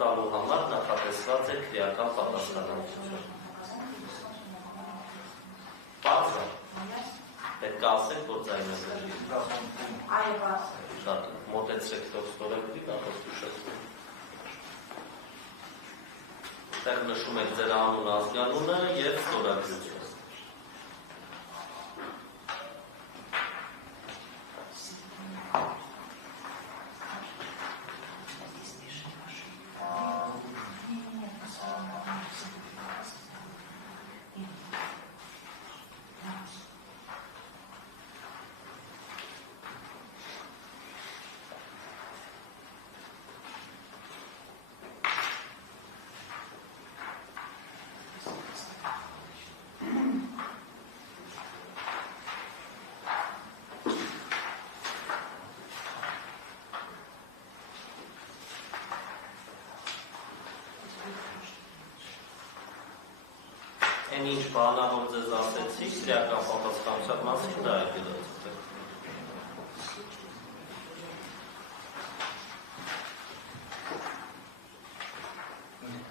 տալու համար նախատեսված է քրեական պատասխանատվություն։ Բարձր է։ Պետք է ասեք, որ ձայնագրի։ Այո, բարձր։ Շատ մոտեցրեք թող ստորագրի, կարող ուշացնում։ Դեռ նշում եք ձեր անուն ազգանունը և ստորագրություն։ Այն ինչ բանավոր ձեզ ասեցիք, քրեական պատասխանության մասին դա է գլխավոր։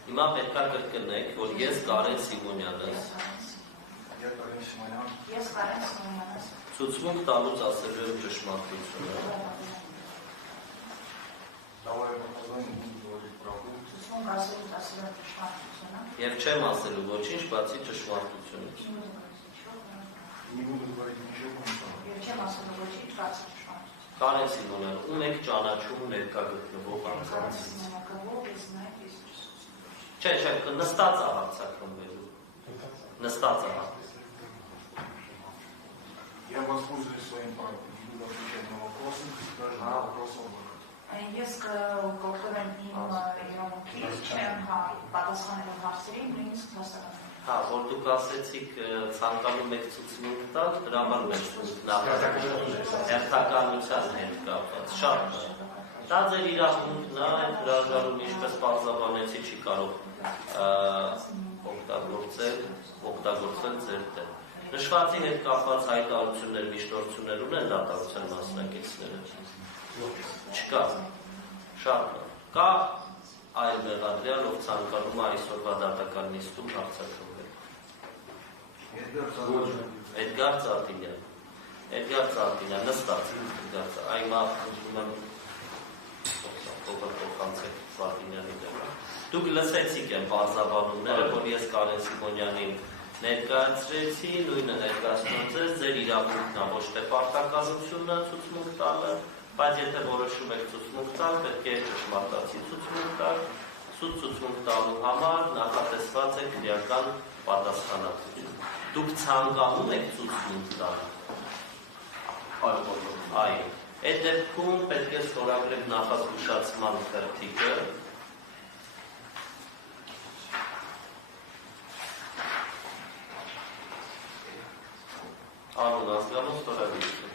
Հիմա պետք է կրկնեք, որ ես Կարեն Սիմոնյանս ցուցմունք տալուց ասելու եմ ճշմարտությունը։ Եվ չեմ ասելու ոչինչ, բացի ճշմարտությունից։ Կարեն Սիմոնյան, ում եք ճանաչում ներկա գտնվող անձանցից։ Չէ, նստած է հարցակրվելու։ Նստած է։ Я воспользуюсь своим правом, не буду отвечать на вопросы, даже на вопросы облака. Ես կօգտվեմ իմ իրավունքից, չեմ պատասխանելու հարցերին, նույնիսկ հաստատանեմ։ Հա, որ դուք ասեցիք ցանկանում եք ցուցմունք տալ, դրա համար մենք հերթականության հետ կապված, շատ է։ Դա ձեր իրավունքն է, այդ հրաժարումը ինչպես պարզաբանեցի չի կարող օգտագործել ձեր դեմ։ Նշվածի հետ կապված հայտարարություններ, միջնորդություններ ունեն դատավորության մասնակիցները։ Չկա, շատ կա այլ մեղադրյալ, ով ցանկանում է այսօրվա դատական նիստում հարցակրվել։ Էդգար Ծառտինյան, նստած, այմա փոխանցեք Ծառտինյանի դեմ։ Դուք լսեցիք են պարզաբանումները, որ ես Կարեն Սիմոնյանին ներկայացրեցի, նույնը ներկայացնում ձեզ, ձեր իրավունքն է, ոչ թե պարտականությունն է ցուցմունք տալը, բայց եթե որոշում եք ցուցմունք տալ, պետք է ճշմարտացի ցուցմունք տալ, սուտ ցուցմունք տալու համար նախատեսված է քրեական պատասխանատվություն։ Դուք ցանկանում եք ցուցմունք տալ։ Այո։ Այդ դեպքում պետք է ստորագրեք նախազգուշացման թերթիկը։ Անուն ազգանուն ստորագրություն։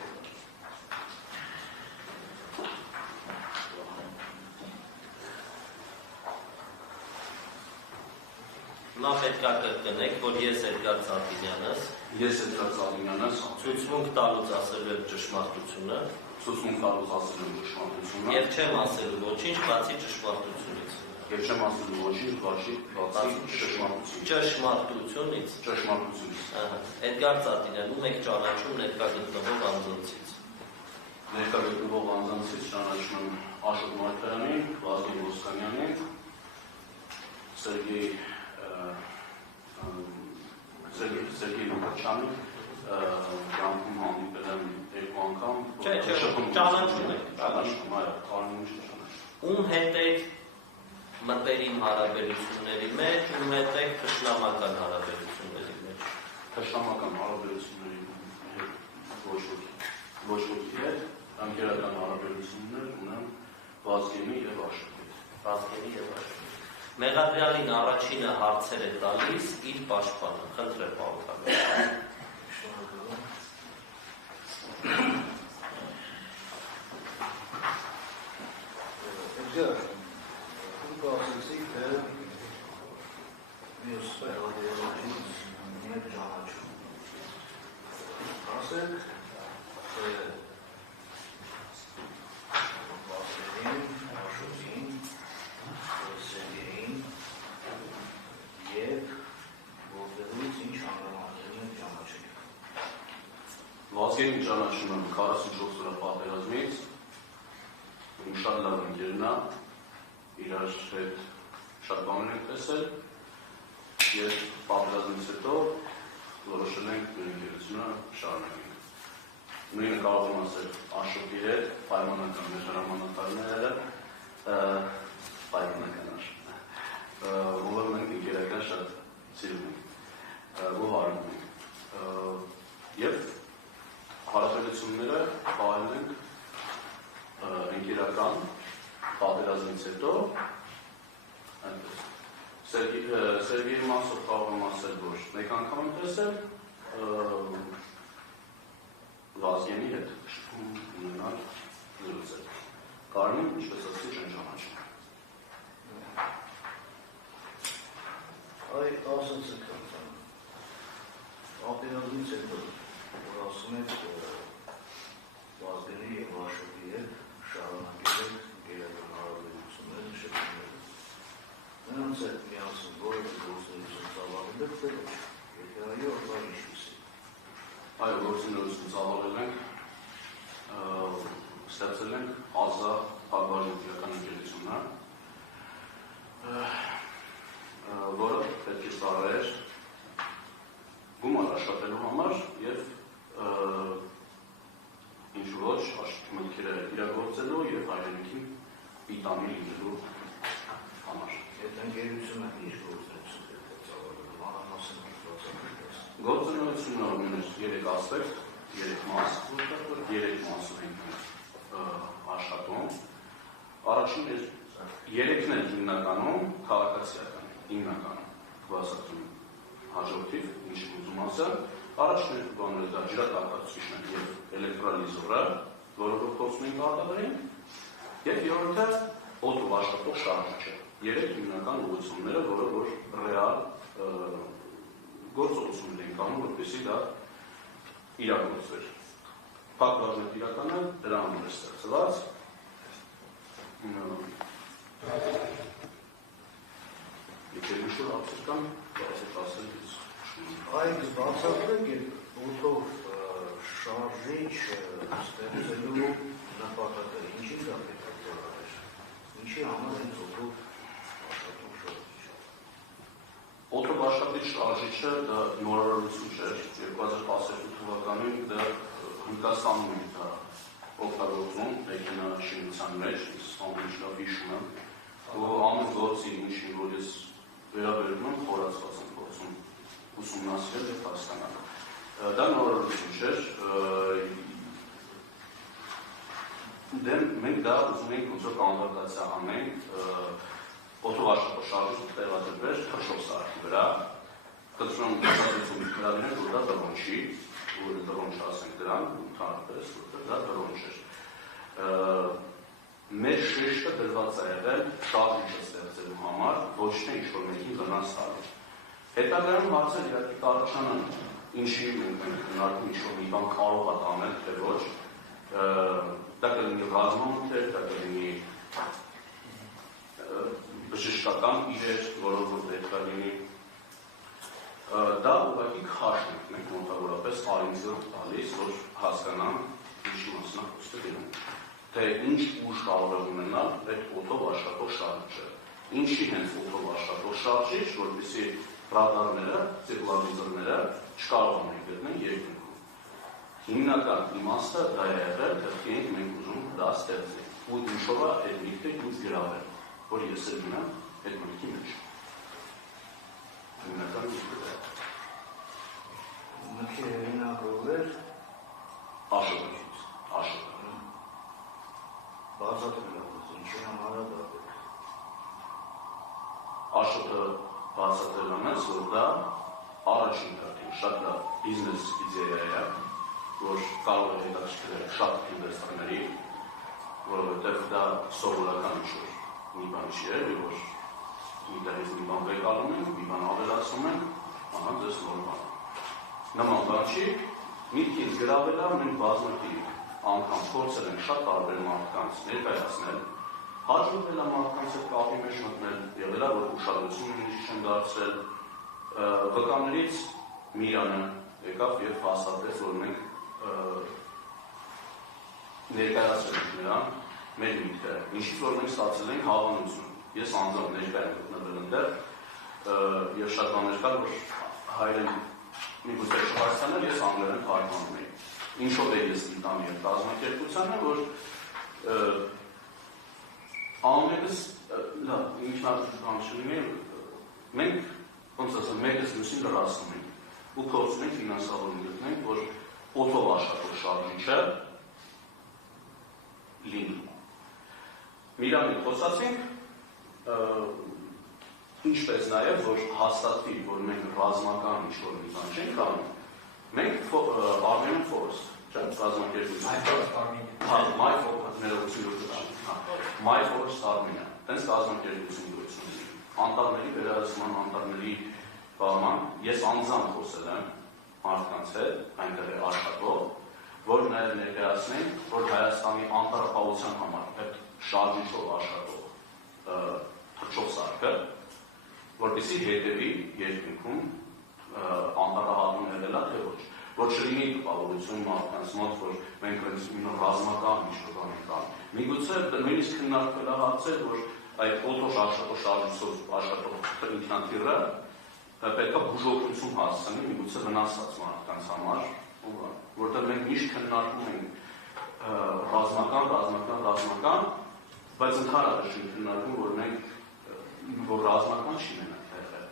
Հիմա պետք է կրկնեք, որ ես Էդգար Ծառտինյանս ցուցմունք տալուց ասելու եմ ճշմարտությունը և չեմ ասելու ոչինչ, բացի ճշմարտությունից։ Ճշմարտությունից։ Էդգար Ծառտինյան, ում եք ճանաչում ներկա գտնվող անձանցից։ Ներկա գտնվող անձանցից ճանաչում եմ Աշոտ Մարտիրյանին, Վազգեն Ոսկանյանին, Սերգեյ Լուկաչյանին, Յանքում հանդիպել եմ երկու անգամ։ Ճանաչում եք։ Ում հետ եք մտերիմ հարաբերությունների մեջ, ում հետ եք թշնամական հարաբերությունների մեջ։ Թշնամական հարաբերությունների ոչ ոքի հետ, ընկերական հարաբերություններ ունեմ Վազգենի և Աշոտի հետ։ Մեղադրյալին առաջինը հարցեր է տալիս իր պաշտպանը, խնդրեմ պարոն։ Էդգար, դուք ասեցիք, թե մյուս մեղադրյալներից եք ճանաչում։ Ասեք, թե Վազգենին, Աշոտին, Վազգենին ճանաչում եմ 44 օրը պատերազմից, իմ շատ լավ ընկերն է, իրար հետ շատ բաներ ենք տեսել, և պատերազմից հետո որոշել ենք մեր ընկերությունը շարունակենք։ Նույնը կարող եմ ասել Աշոտի հետ, պայմանական մեր հրամանատարները, պայմանական Աշոտ, որ մենք ընկերական շատ սիրում ենք, որ հարում ենք։ Եվ հարաբերությունները պահել ենք ընկերական պատերազմից հետո այնպես։ Սերգեյի մասով կարող եմ ասել, որ մեկ անգամ եմ տեսել Վազգենի հետ ունենալ զրուցել։ Կարմին, ինչպես ասի, չեն ճանաչում։ Այ ասացեք անգամ, պատերազմից հետո, որ ասում եք Վազգենի և Աշոտի հետ շարունակել եք ընկերական հարաբերությունները շրջանները։ Նրանց հետ միասին որևէ գործունեություն ծավալել եք, թե ոչ, եթե այո, ապա ինչպիսի։ Այո, գործունեություն ծավալել ենք, ստեղծել ենք ազա հակվարժութիական ընկերությունը, որը պետք է ծառայեր գումար աշխատելու համար և ինչ ոչ մտքերը իրագործելու և հայրենիքին պիտանի լինելու համար։ Այդ ընկերությունը ինչ գործունեություն պետք է ծավալելու, մանրամասն գործունեություն։ Գործունեությունը ուներ 3 ասպեկտ, 3 մաս, 3 մասով ենք աշխատում։ Առաջին 3-ն էլ հիմնականում քաղաքացիական, հիմնականում կվասացում հաջորդիվ, ինչ ուզում ասել, առաջին բաները դա ջրատարկացուցիչն են և էլեկտրալիզորը, որը փորձում ենք արտադրենք, և երրորդը օդով աշխատող շարժիչը։ 3 հիմնական ուղղությունները, որը որ ռեալ գործողություններ ենք անում, որպեսզի դա իրագործվեր։ Փակ բաժնետիրականը դրա համար է ստեղծված։ Եթե ինչ-որ հարցեր կան, կարողեք ասել ինձ։ Այդ բացատրեք օդով շարժիչ ստեղծելու նպատակը ինչի դա պետք է ծառայեր։ Ինչի համար են օդով աշխատող շարժիչը։ Օդով աշխատիչ շարժիչը դա նորարարություն չէր 2012 թվականին դա Հնդկաստանում է դա օգտագործում մեքենա շինության մեջ, ինչ լավ հիշում եմ, որ ամեն գործի ինչի որ ես վերաբերում եմ խորացված եմ գործում ուսումնասիրել և հասկանալ։ Դա նորարարություն չէր, մենք դա ուզում ենք ոնց որ կոնվերտացիա անենք օդով աշխատող շարժիչ տեղադրվեր թռչող սարքի վրա, կտրում կասացություն գրավինենք, որ դա դրոն չի, որ դրոն չասենք դրան, ընդհանրապես, որտեղ դա դրոն չէր։ Մեր շեշտը դրված է եղել շարժիչը ստեղծելու համար, ոչ թե ինչ-որ մեկին վնաս տալու։ Հետագայում հարցեր իհարկե կառաջանան, ինչի մենք քննարկում ինչ-որ մի բան կարող է տանել, թե ոչ, դա կլինի ռազմամթեր, դա կլինի բժշկական իրեր, որով որ պետք է լինի։ Դա ուղղակի քաշն ենք, մենք մոտավորապես արինձը տալիս, որ հասկանան ինչի մասն է խոսքը գնում, թե ինչ ուժ կարող է ունենալ այդ օդով աշխատող շարժիչը։ Ինչի հենց օդով աշխատող շարժիչ, որպեսզի ռադարները, ցիրկուլարիզորները չկարողանան գտնել երկնքում։ Հիմնական իմաստը դա է եղել, թե մենք ուզում դա ստեղծենք։ Ու ինչով է այդ միտքը ինձ գրավել, որ ես էլ ունեմ այդ միտքի մեջ։ Հիմնական միտքը դա է։ Մտքի հեղինակով էր Աշոտից, Աշոտը։ Բացատրելով, ինչի համար է դա պետք։ Աշոտը բացատրելն է, որ դա առաջին կարգին շատ լավ բիզնես իդեա է, որ կարող է հետաքրքրել շատ ինվեստորների, որովհետև դա սովորական ինչ-որ մի բան չի է, որ մի տեղից մի բան վեկալում ենք, մի բան ավելացում ենք, ահա ձեզ նոր բան։ Նման բան չի, միտքից գրավելա մենք բազմակի անգամ փորձել ենք շատ տարբեր մարդկանց ներկայացնել, հաջողվել է մարդկանց հետ կապի մեջ մտնել, եղել է, որ ուշադրություն ինչ չեն դարձրել, վկաներից Միրանը եկավ և հաստատեց, որ մենք ներկայացրել ենք նրան մեր միտքը, ինչից որ մենք ստացել ենք հավանություն։ Ես անձամբ ներկայ եմ գտնվել այնտեղ եւ շատ բաներ կար, որ հայերեն միգուցե չհասկանալ, ես անգլերեն թարգմանում էի։ Ինչով է ես դիտանում եւ կազմակերպությանը, որ ամենից լավ ինքնաբանություն է, մենք ոնց ասեմ, մեկս մյուսին լրացնում ենք ու փորձում ենք ֆինանսավորում գտնենք, որ օտով աշխատող շարժիչը լինի։ Միրանին խոսացինք, ինչպես նաև, որ հաստատվի, որ մենք ռազմական ինչ-որ մի բան չենք անում, մենք Armenian Force, ռազմակերպություն։ My Force Armenia, տենց ռազմակերպություն գործում ունի։ Անտառների վերահսկման, անտառների բանման, ես անձամբ խոսել եմ մարդկանց հետ, այնտեղ է աշխատող, որ նաև ներկայացնենք, որ Հայաստանի անտառապահության համար այդ շարժիչով աշխատող թռչող սարքը, որպեսզի հետևի երկնքում անտառահատում ելելա թե ոչ, որ չլինի տպավորություն մարդկանց մոտ, որ մենք ռազմական ինչ-որ բան ենք անում։ Միգուցե նույնիսկ քննարկվել է հարցեր, որ այդ օտոժ աշխատող շարժիչով աշխատող ինքնաթիռը պետք է բուժօգնություն հասցնի, միգուցե վնասած մարդկանց համար, որտեղ մենք միշտ քննարկում ենք ռազմական, բայց ընդհանրապես ենք քննարկում, որ մենք որ ռազմական չի մենակ եղել։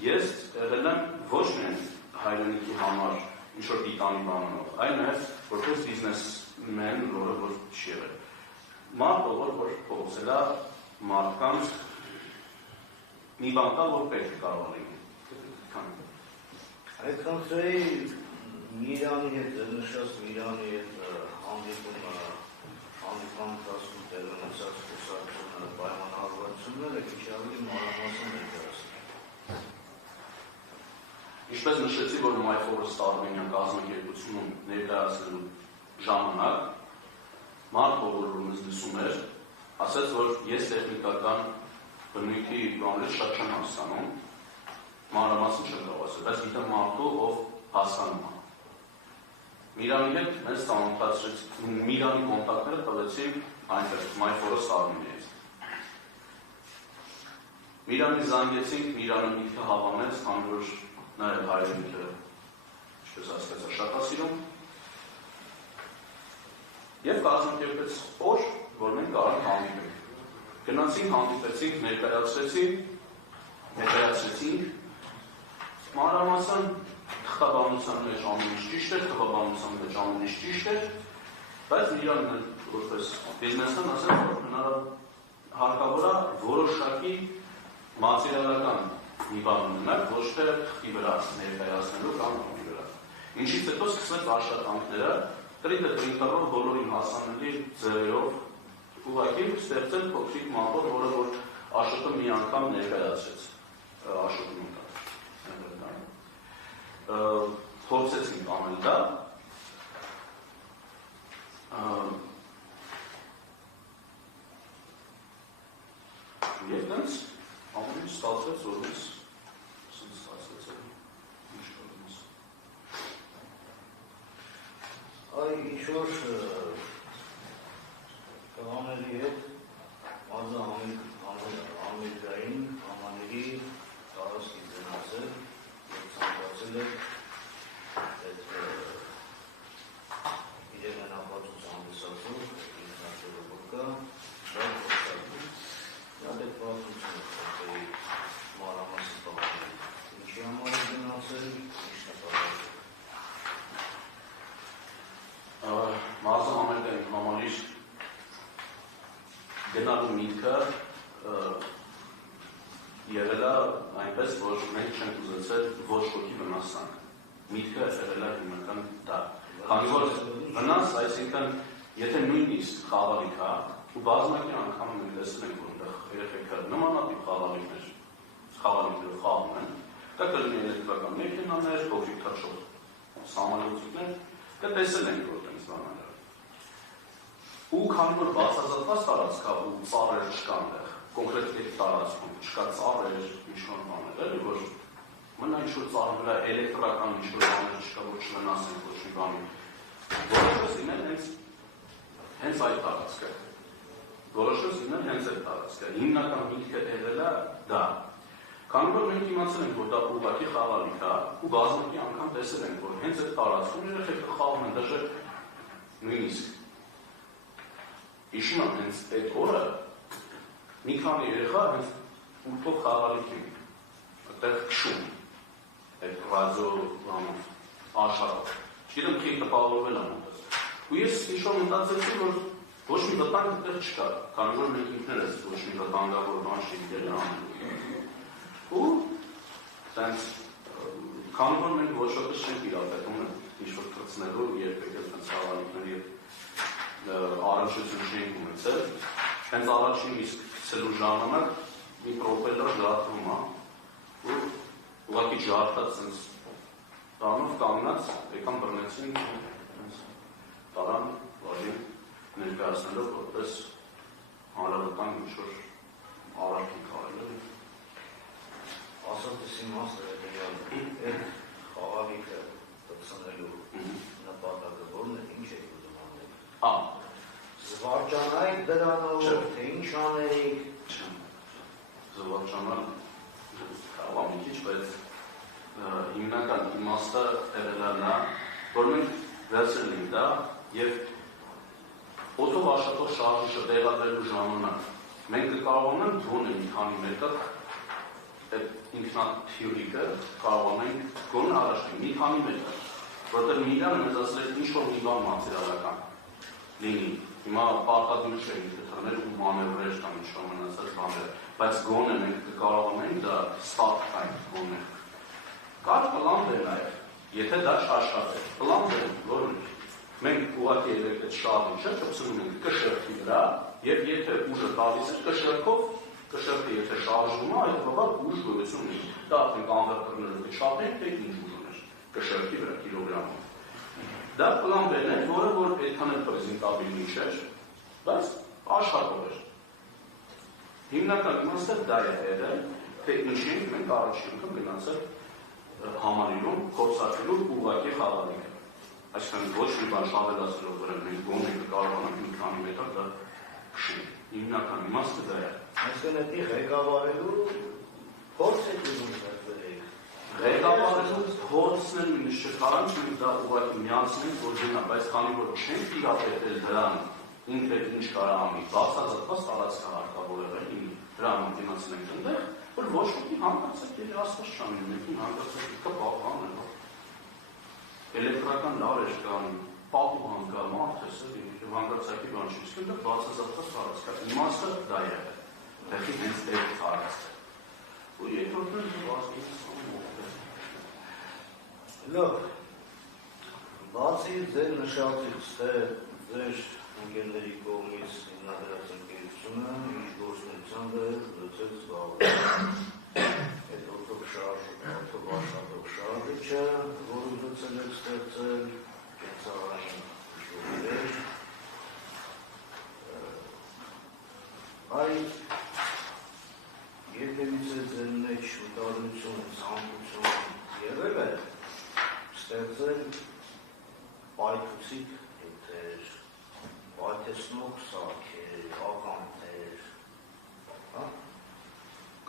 Ես եղել եմ ոչ միայն հայրենիքի համար ինչ-որ դիտանի բանանով, այլ նաև որպես բիզնեսմեն, որը որ չի եղել։ Մարդ, որ փոխել է մարդկանց մի բան կա, որ պետք է կարող լինի։ Այդ խնդրեի Միրանի հետ նշած Միրանի հետ հանդիպան տասում տեղ ունեցած խոսակցությունը, պայմանավորվածությունները քիչ ավելի մանրամասն ներկայացնել։ Ինչպես նշեցի, որ My Force Armenia կազմակերպությունում ներկայացնելու ժամանակ մարդ, որ ինձ լսում էր, ասաց, որ ես տեխնիկական բնույթի բաներ շատ չեմ հասկանում, մանրամասն չեմ կարող ասել, բայց գիտեմ մարդու, ով հասկանում է։ Միրանի հետ մեզ ծանոթացրեց, Միրանի կոնտակտները տվեցին այնպես My Force Armenia-ից։ Միրանի զանգեցինք, Միրանը միտքը հավանեց, քանի որ նաև հայրենիքը, ինչպես ասկացա, շատ է սիրում։ Եվ կազմակերպեց օր, որ մենք կարող ենք հանդիպենք։ Գնացինք, հանդիպեցինք, ներկայացրեցինք, մանրամասն թղթաբանության մեջ ամեն ինչ ճիշտ էր, թղթաբանության մեջ ամեն ինչ ճիշտ էր, բայց Միրանը որպես բիզնեսմեն ասել, որ հարկավոր է որոշակի մատերիալական մի բան ունենալ, ոչ թե թղթի վրա ներկայացնելու կամ թղթի վրա։ Ինչից հետո սկսվեց աշխատանքները, տրիտը-տրիտարով բոլորին հասանելի ձևերով ուղղակի ստեղծել փոքրիկ մատով, որը որ Աշոտը մի անգամ ներկայացրեց Աշոտի մոտ։ Փորձեցինք անել դա, եւ դրանց ամեն ինչ ստացվեց, որ ես ստացվեց ինչ կողմից։ Այ ինչ-որ կողմերի հետ ամերիկային համաների տարածքի դնացել և ծանկացել է այդ իրեն ապացության հիսացով ինքնաշորը բրկա շատ հոսակում նա դեպ պատմությունը խոտերի մանրամասն պահել ինչի համար է դնացել, ինչ նպատակով Մարզը ամերիկային համալիր գնալու միտքը եղել է այնպես, որ մենք չենք ուզեցել ոչ ոքի վնասանք։ Միտքը եղել է հիմնական դա։ Քանի որ վնաս, այսինքն, եթե նույնիսկ խաղալիք է, ու բազմակի անգամ մենք տեսել ենք, որտեղ երեխեքը նմանատիպ խաղալիքներով խաղում են, դա կլինի էլեկտրական մեքենաներ, փոքրիկ թռչող սահմանագործություններ, դա տեսել ենք, որ տենց բաները։ Ու քանի որ բացազատված տարածք կա ու ծառեր չկան դեղ, կոնկրետ այդ տարածքում չկա ծառեր, ինչ-որ բաներ, էլի որ մնա ինչ-որ ծառի վրա էլեկտրական ինչ-որ բաներ չկա, որ չվնասենք ոչ մի բանի։ Որոշս ինել հենց այդ տարածքը։ Որոշս ինել հենց այդ տարածքը։ Հիմնական միտքը եղել է դա։ Քանի որ մենք իմացել ենք, որ դա ուղղակի խաղալիք է, ու բազմակի անգամ տեսել ենք, որ հենց այդ տարածքում երեխեքը խաղում են դժը նույնիսկ։ Հիշում եմ հենց այդ օրը մի քանի երեխա հենց ուտով խաղալիք են այդտեղ քշում այդ ռադիո աշխարհով։ Չգիտեմ քիչ տպավորվել եմ ուտել։ Ու ես ինչ-որ մտածեցի, որ ոչ մի վտանգ այդտեղ չկա, քանի որ մենք ինքներս ոչ մի վտանգավոր բան չգիտել անում։ Ու տենց քանի որ մենք ոչ ոք չենք իրապետում ինչ-որ կրծնելու երբեք այդպես խաղալիքների առնչություն չենք ունեցել, հենց առաջին իսկ ցելու ժամանակ մի պրոպելեր ժարթվում է, ու ուղղակի ժարթած sense տանով կանգնած եկան բռնեցին տարան վարին ներկայացնելով որպես հանրավտանգ ինչ-որ առարկի կարել ասած իմաստը այդ խաղալիքը տցնելու նպատակը որն է, ինչ եք ուզում անել։ Զվարճանայիք դրանով, թե ինչ անեիք։ Զվարճանալ կարող մի քիչ, բայց հիմնական իմաստը եղել է նա, որ մենք վերցրել ենք դա եւ օտով աշխատող շարժիչը տեղադրելու ժամանակ մենք կարողանանք գոնե մի քանի մետր այդ ինքնաթիռիկը կարողանանք գոնե առաջ մի քանի մետր, որտեղ Միլյանը մեզ ասել է ինչ-որ մի բան մատերիալական լինի։ Հիմա պարտադիր չէ ինքը թռնել ու մանևրեր կամ ինչ-որ մնացած բաներ, բայց գոնե մենք կարողանանք դա ստարտային գոնե։ Կար պլան դեր նաև, եթե դա չաշխատի, պլան դեր, որ մենք ուղղակի երեք այդ շարժիչը կպցնում ենք կշերքի վրա, եւ եթե ուժը տալիս է կշերքով, կշերքը եթե շարժվում է, այդ բավարար ուժ գոյություն ունի։ Դա արդեն կանվերտորները կչափենք, թե ինչ ուժ ուներ կշերքի վրա կիլոգրամով։ Դա պլան բերն է, որը որ այդքան էլ պրեզենտաբիլի չէր, բայց աշխատող էր։ Հիմնական իմաստը դա է եղել, թե ինչի մենք առաջին անգամ գնացել համալիրում, փորձարկելու ուղղակի խաղալիքը։ Այսինքն ոչ մի բան շահվելացնելով, որ մենք գոնե կարողանանք մի քանի մետր դա քշել։ Հիմնական իմաստը դա է։ Այսինքն դա ղեկավարելու փորձ եք ուզում ստեղծել։ Ղեկավարելու փորձն էլ նույնիսկ չկարան, մենք դա ուղղակի միացնենք, որ գնա, բայց քանի որ չենք իրապետել դրան, ինքը ինչ կարա անի, բացարձակված տարածքը հարկավոր եղել, դրան դիմացնենք այնտեղ, որ ոչ ոքի հանկարծակի աստված չանի, մեկին հանկարծակի կպահպան է։ Էլեկտրական լարեր կան, պատուհան կա, մարդես է, հանկարծակի բան չի, իսկ դա բացարձակված տարածք է։ Իմաստը դա է, դեպի հենց այդ տարածքը։ Ու երկրորդն վազքից Լավ, բացի ձեր նշածից, թե ձեր ընկերների կողմից հիմնադրած ընկերությունը ինչ գործունեությամբ է լուծել զբաղվել։ Այդ օտով աշխատող շարժիչը, որը լուծել եք ստեղծել, կեցարային ժողովեր, այդ երբևիցե ձեր մեջ մտադրություն, ցանկություն եղել է ստեղծել պայթուցիկ հետեր, պայթեցնող սարքեր, ականներ,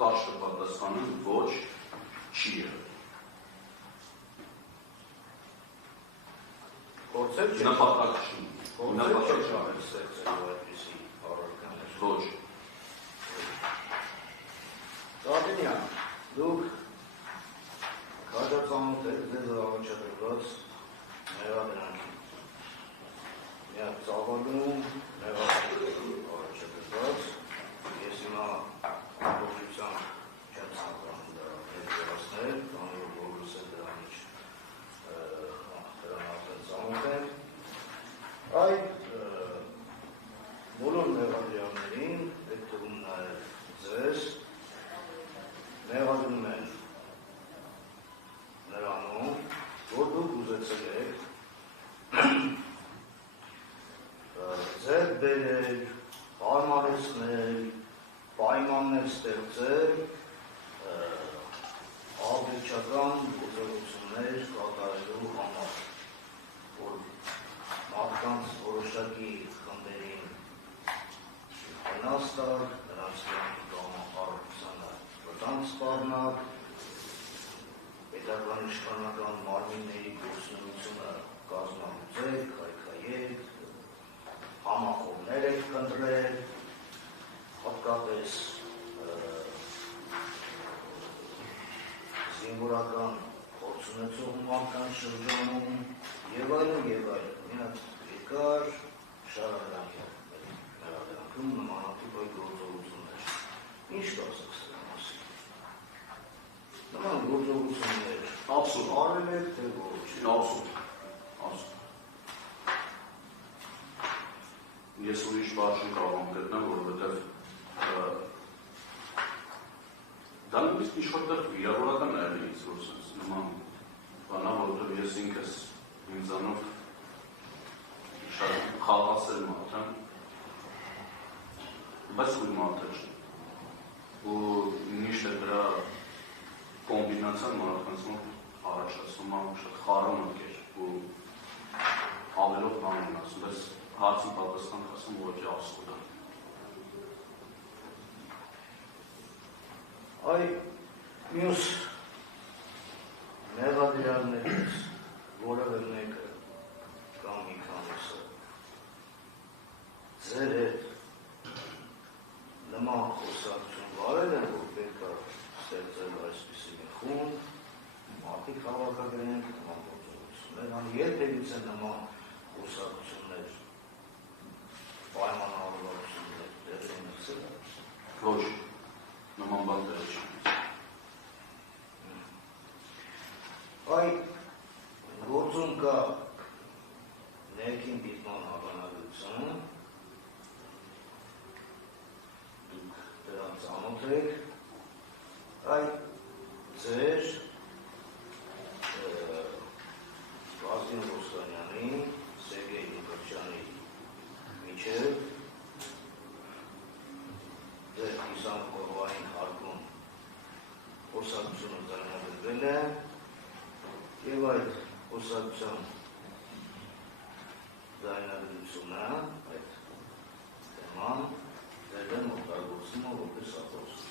կարճ պատասխանը ոչ չի եղել։ Փորձել չեք Նպատակ չի։ ստեղծել այդպիսի առարկաներ։ Ոչ։ Դադինյան, դուք քաջածանոթ եք ձեզ առաջադրված մեղադրանքին։ Միակ ծավալում մեղադրանքին առաջադրված, ես հիմա ամբողջությամբ չեմ ցանկանում դրա ներկայացնել, քանի որ բոլորս էլ դրանից ծանոթ են։ Այդ բոլոր մեղադրյալներին, այդ թվում նաև ձեզ, մեղադրում են զինվորական գործունեություն մարդկանց շրջանում եւ այլն եւ այլն։ Միած երկար շարադրանք նմանատիպ այդ գործողություններ։ Ինչ կասեք սրա մասին։ Նման գործողություններ Absolut. արել եք թե ոչ։ Absolut. Ես ուրիշ բառ չեմ կարող գտնել, որովհետև դա նույնիսկ ինչ-որտեղ վիրավորական նաև ինձ որ sense նման բանա, որովհետև ես ինքս ինձանով շատ խաղացել մարդ եմ, բայց ուրի մարդ եմ ու միշտ է դրա կոմբինացիան մարդկանց մոտ առաջացնում շատ խառը մտքեր ու ավելով բան են ասում, բայց հարցին պատասխան ասում ոչ ասում դա։ Այ մյուս մեղադրյալներից որևէ մեկը կամ մի քանիսը ձեր հետ նման խոսակցություն վարել են, որ պետք է ստեղծել այսպիսի մի խումբ, մարդիկ հավաքագրեն, նման գործողություններ, երբևիցե նման խոսակցություններ, պայմանավորվածություններ դեր են ունեցել։ Ոչ, նման բան դեռ չի։ Այ գործում կա ներքին դիտման հավանականություն, դուք դրան ծանոթ եք, այ ձեր Վազգեն Ռոստանյանի, Սերգեյ Նիկոլչյանի միջև ձեր կիսամկողային հարկում խոսակցությունը ձայնագրվել է և այդ խոսակցության ձայնագրությունը, այդ թեման ձեր դեմ օգտագործվում է որպես ապացույց։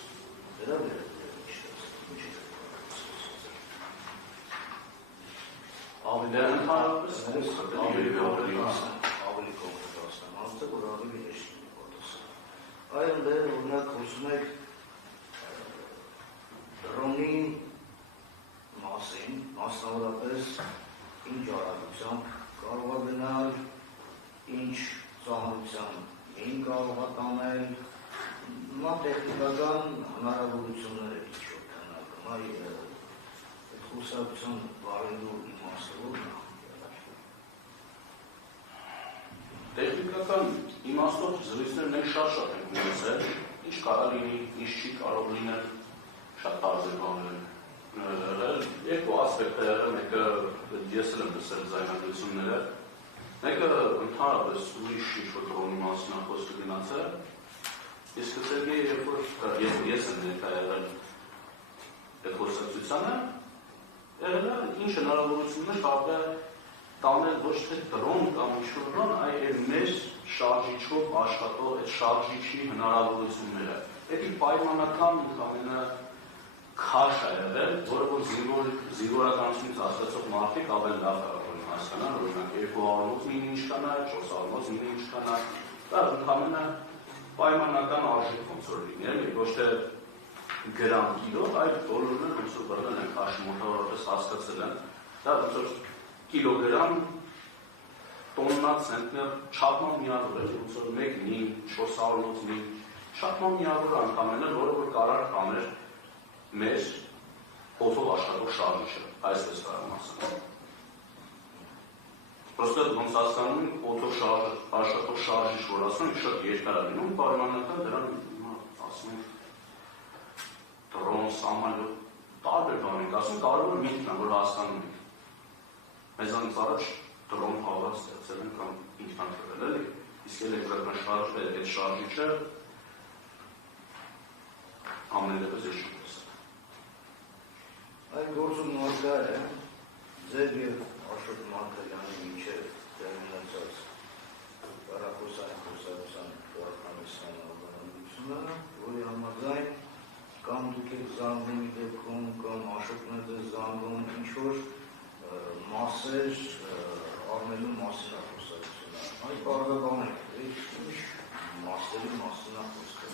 Դրա վերաբերյալ ինչ ավելի կոնկրետ ասեմ, հարցը, որ ավելի հեշտ է պատասխան։ Այ ընդեր օրինակ խոսում եք դրոնի մասին, մասնավորապես ինչ արագությամբ կարող է գնալ, ինչ ծանրության մին կարող է տանել, նման տեխնիկական հնարավորություններ է ինչ-որ քննարկում, այ այդ խոսակցության վարելու իմաստը որն է։ Տեխնիկական իմաստով զրույցներն են շատ ենք ունեցել, ինչ կարող լինի, ինչ չի կարող լինել, շատ տարբեր բաներ են եղել, երկու ասպեկտ է եղել, մեկը ես էլ եմ լսել ձայնագրությունները, մեկը ընդհանրապես ուրիշ ինչ-որ դրոնի մասին խոսքը գնացել, իսկ Սերգեյը երբ որ ես եմ ներկա եղել այդ խոսակցությանը, եղել է ինչ հնարավորություններ կարող է տանել ոչ թե դրոն կամ ինչ-որ բան, այլ մեր շարժիչով աշխատող այդ շարժիչի հնարավորությունները։ Դա պայմանական ամենը քաշ է եղել, որը որ զինվորականությունից հասկացող մարդիկ ավելի լավ կարող են հասկանալ, օրինակ 200-ից մին ինչ կանա, 400-ից մին ինչ կանա, դա ընդհանրապես պայմանական արժեք ոնց որ լինի, ոչ թե գրամ կիլո, այլ բոլորն ոնց որ բռնել են քաշի մոտավորապես հասկացել են, դա ոնց որ կիլոգրամ տոննա ցենտներ չափման միավոր է, ոնց որ 1 մին, 400-ից մին, չափման միավոր անգամներ, որը որ կարող կաներ մեր օդով աշխատող շարժիչը, այսպես կարող ասեմ։ Պրոստը ոնց հասկանում են օդով աշխատող շարժիչ, որ ասում են շատ երկար է լինում, պայմանական դրան ասում են դրոն, սամալյոտ, տարբեր բան ենք ասում, կարևոր միտքն է, որ հասկանում ենք։ Մեզանից առաջ դրոն հավաք ստեղծել են կամ ինքնաթռել էլի, իսկ էլեկտրական այդ շարժիչը ամենևս ես չեմ տեսել։ Այդ գործում նորգար է ձեր և Աշոտ Մարգարյանի միջև դերմինացած կարախոսային խոսակցության կարգանության անվանությունը, որի համաձայն կամ դուք եք զանգում դեպքում, կամ Աշոտն է ձեզ զանգում, ինչ-որ մասեր առնելու մասին է խոսակցությունը։ Այդ բարձրաբան եք, ինչ մասերի մասին է խոսքը։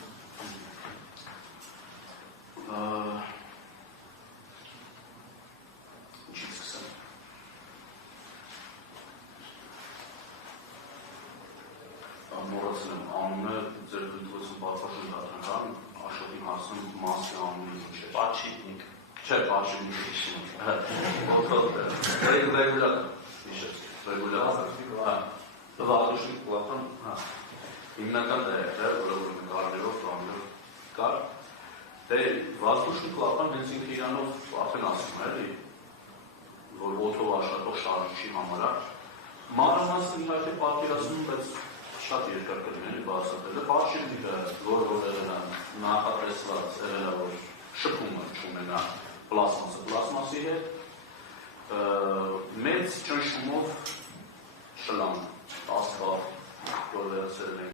Պատշիպնիկ։ Չէ, պատշիպնիկ ռեգուլյար վարդուշնիկ կլապան հիմնական դերերը, որը նկարներով բաններով կար, դե վարդուշնիկ կլապան հենց ինքը իրանով արդեն ասում է, որ օդով աշխատող շարժիչի համար մանրամասն իհարկե պատկերացնում, բայց շատ երկար կլինի բացատրելը, պատշիպնիկը, որ նախատեսված եղել է, որ շփումը չունենա պլաստմասի հետ, մեծ ճնշումով շլանք